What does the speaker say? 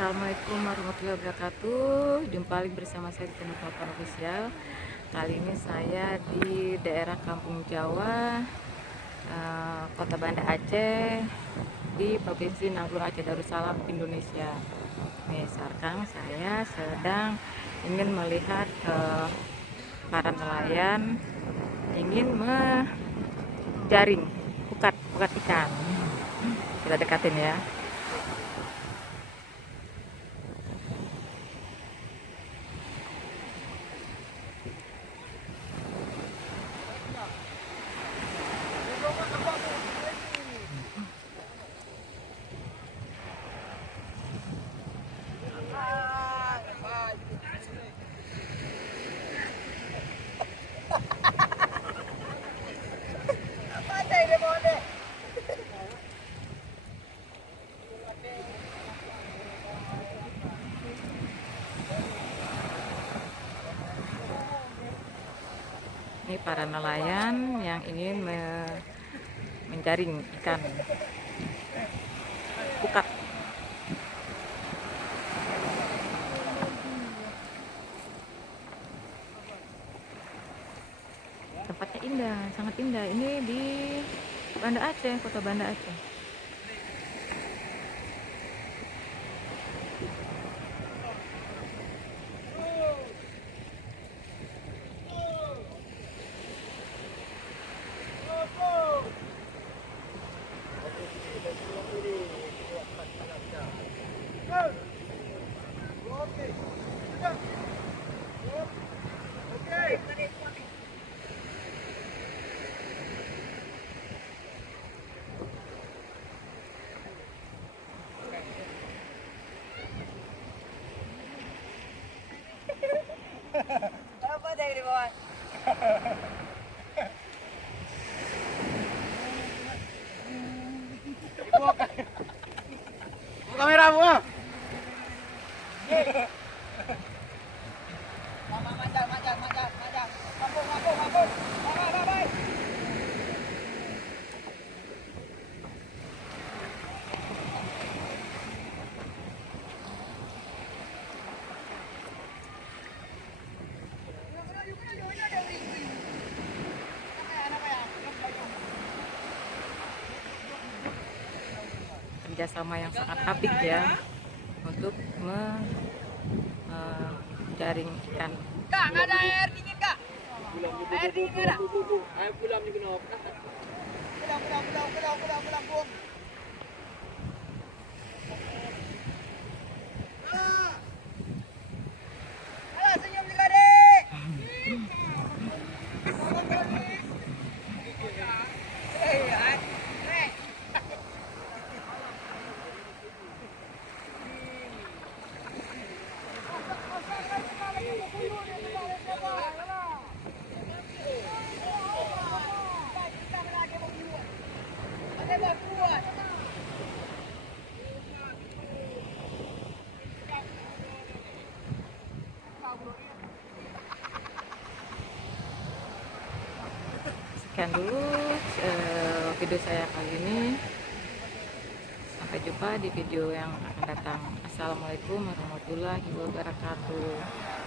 Assalamualaikum warahmatullahi wabarakatuh. Jumpa lagi bersama saya di channel Papan Official. Kali ini saya di daerah Kampung Jawa, Kota Banda Aceh, di Provinsi Nanggung Aceh Darussalam, Indonesia. Nih, sekarang saya sedang ingin melihat para nelayan ingin menjaring pukat ikan. Kita dekatin ya. Ini para nelayan yang ingin menjaring ikan pukat. Tempatnya indah, sangat indah. Ini di Banda Aceh, Kota Banda Aceh. Apa dari di bawah? Kamera semua. Mama majak. Mampung. Bye. Kerjasama yang sangat apik ya untuk menjaring ikan. Kak, nggak ada air dingin, Kak? Air dingin nggak ada? Ayo pulang juga no. Pulang. Alah, senyum juga, Dek. Sekian dulu video saya kali ini. Sampai jumpa di video yang akan datang. Assalamualaikum warahmatullahi wabarakatuh.